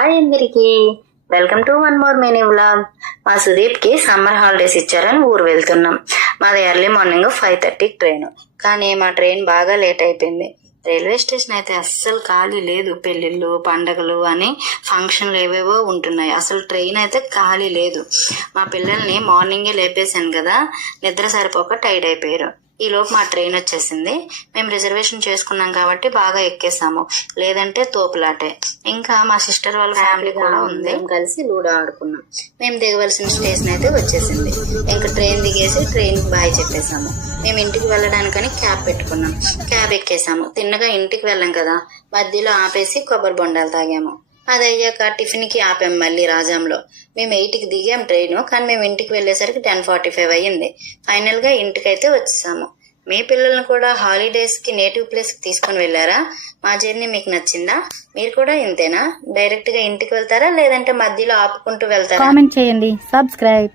Hi అందరికి, welcome to one more mini vlog. మా సుదీప్ కి సమ్మర్ హాలిడేస్ ఇచ్చారని ఊరు వెళ్తున్నాం. మాది ఎర్లీ మార్నింగ్ 5:30 ట్రైన్, కానీ మా ట్రైన్ బాగా లేట్ అయిపోయింది. రైల్వే స్టేషన్ అయితే అస్సలు ఖాళీ లేదు. పెళ్లిళ్ళు, పండగలు అని ఫంక్షన్లు ఏవేవో ఉంటున్నాయి. అసలు ట్రైన్ అయితే ఖాళీ లేదు. మా పిల్లల్ని మార్నింగే లేపేశాను కదా, నిద్ర సరిపోక టైర్డ్ అయిపోయారు. ఈ లోపు మా ట్రైన్ వచ్చేసింది. మేము రిజర్వేషన్ చేసుకున్నాం కాబట్టి బాగా ఎక్కేసాము, లేదంటే తోపులాటే. ఇంకా మా సిస్టర్ వాళ్ళ ఫ్యామిలీ కూడా ఉంది. మేము కలిసి లూడో ఆడుకున్నాం. మేము దిగవలసిన స్టేషన్ అయితే వచ్చేసింది. ఇంకా ట్రైన్ దిగేసి ట్రైన్ బాయ్ చెప్పేసాము. మేము ఇంటికి వెళ్ళడానికని క్యాబ్ పెట్టుకున్నాం. క్యాబ్ ఎక్కేసాము. తిన్నగా ఇంటికి వెళ్ళాం కదా, మధ్యలో ఆపేసి కొబ్బరి బొండాలు తాగాము. అది అయ్యాక టిఫిన్ కి ఆపాం మళ్ళీ రాజాంలో. మేము 8కి దిగాం ట్రైన్, కానీ మేము ఇంటికి వెళ్ళేసరికి 10:45 అయ్యింది. ఫైనల్ గా ఇంటికైతే వచ్చేసాము. మీ పిల్లల్ని కూడా హాలిడేస్ కి నేటివ్ ప్లేస్ కి తీసుకుని వెళ్ళారా? మా జర్నీ మీకు నచ్చిందా? మీరు కూడా ఇంతేనా? డైరెక్ట్ గా ఇంటికి వెళ్తారా, లేదంటే మధ్యలో ఆపుకుంటూ వెళ్తారా? కామెంట్ చేయండి, సబ్స్క్రైబ్.